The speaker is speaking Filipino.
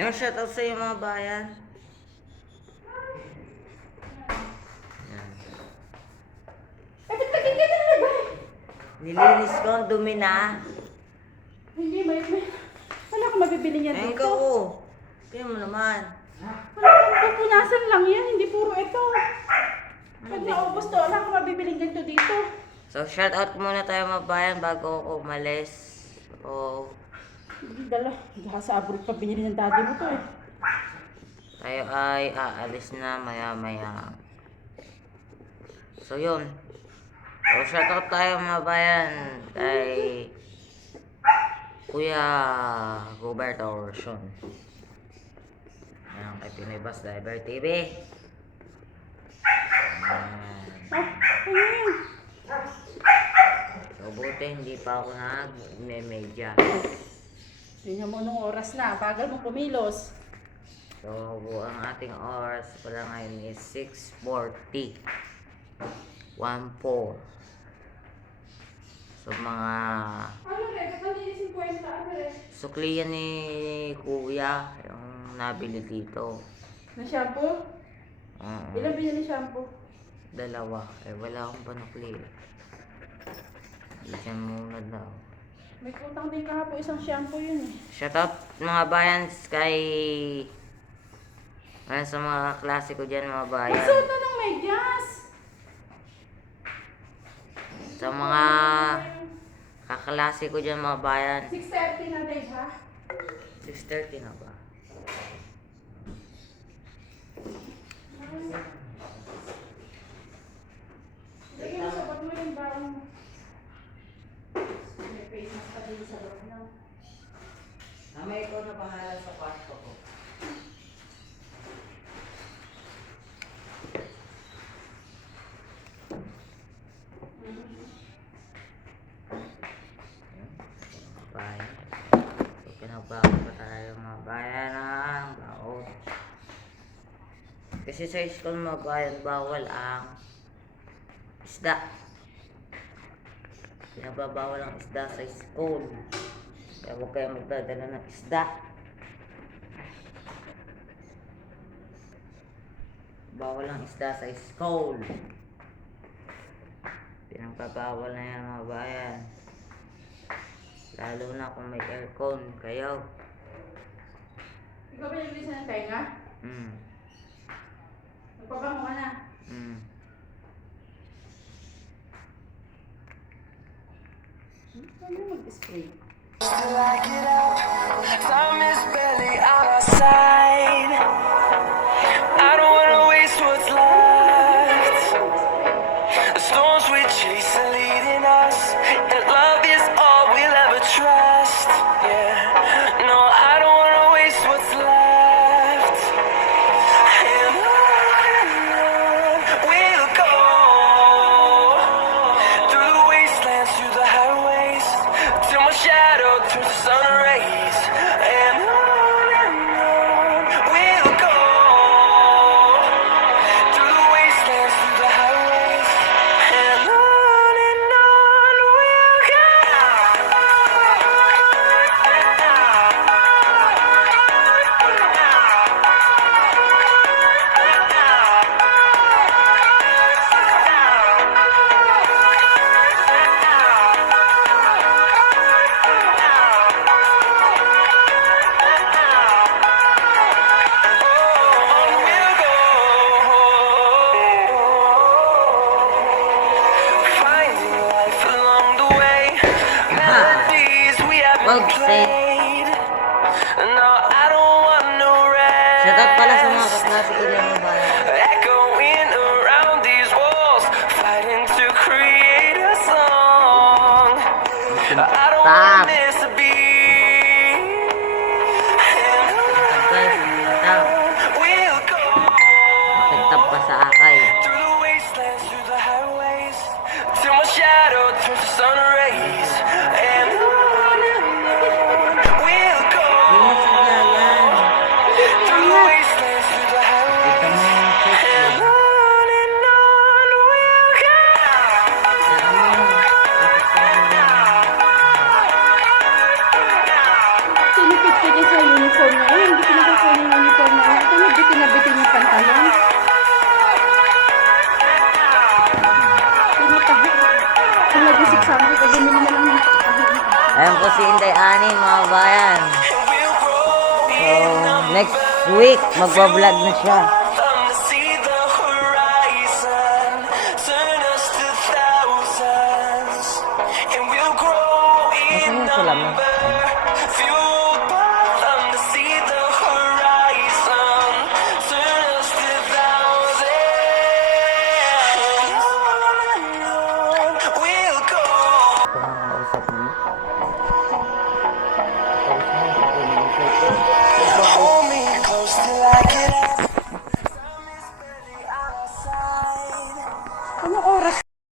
Yung shoutout sa iyo mga bayan. Yan. Eh, ba't nagiging talaga? Nilinis ko ang dumi na. Hindi, may, may... Wala akong mabibili niyan Ayun dito. ka oh. Tingnan mo naman. Wala akong pupunasan lang yan, hindi puro ito. Pag naubos to, wala akong mabibili ganito dito. So, shoutout muna tayo mga bayan bago ako umalis. So, Hindi dala. Baka sa abroad pa binili ng daddy mo to eh. tayo ay aalis na maya maya. So, yun. So, shoutout tayo mga bayan kay Kuya Roberto Orson. Ayan, kay Pinoy Bus Driver TV. Ayan. So, buti hindi pa ako nag-media. Tingnan mo nung oras na. Bagal mo kumilos. So, ang ating oras pala ngayon is 6.40. 1.4. So, mga Ano. Ano rin? sukli yan ni Kuya, yung nabili dito. Na shampoo? Oo. Ilang binili shampoo? Dalawa. Eh, wala akong panukli. Diyan muna daw. May utang din kahapon isang shampoo yun eh. Shoutout mga bayan kay... Ano sa mga klase ko dyan mga bayan. Magsuot na ng medyas! Sa mga kaklase ko dyan mga bayan. 6.30 na day ha? 6.30 na ba? Lagi mo sa bag mo yung barang mo. May face mask pa din sa loob na. Namay ko na pangalan sa kwarto ko. Bayan. So, pinagbago pa tayo mga bayan ng baon. Kasi sa school mga bayan, bawal ang isda. Pinagbabawal ang isda sa school. Kaya huwag kayong magdadala ng isda. Bawal ang isda sa school. Pinagbabawal na yan mga bayan. Lalo na kung may aircon kayo. Ikaw ba yung ng tenga? Mm. Nagpabango ka na. Mm. Spring. Rest. Shoutout pala sa mga kaklase ko dyan mga bayan. Echoing Ayan po si Inday Ani mga bayan. So, next week magbablog na siya.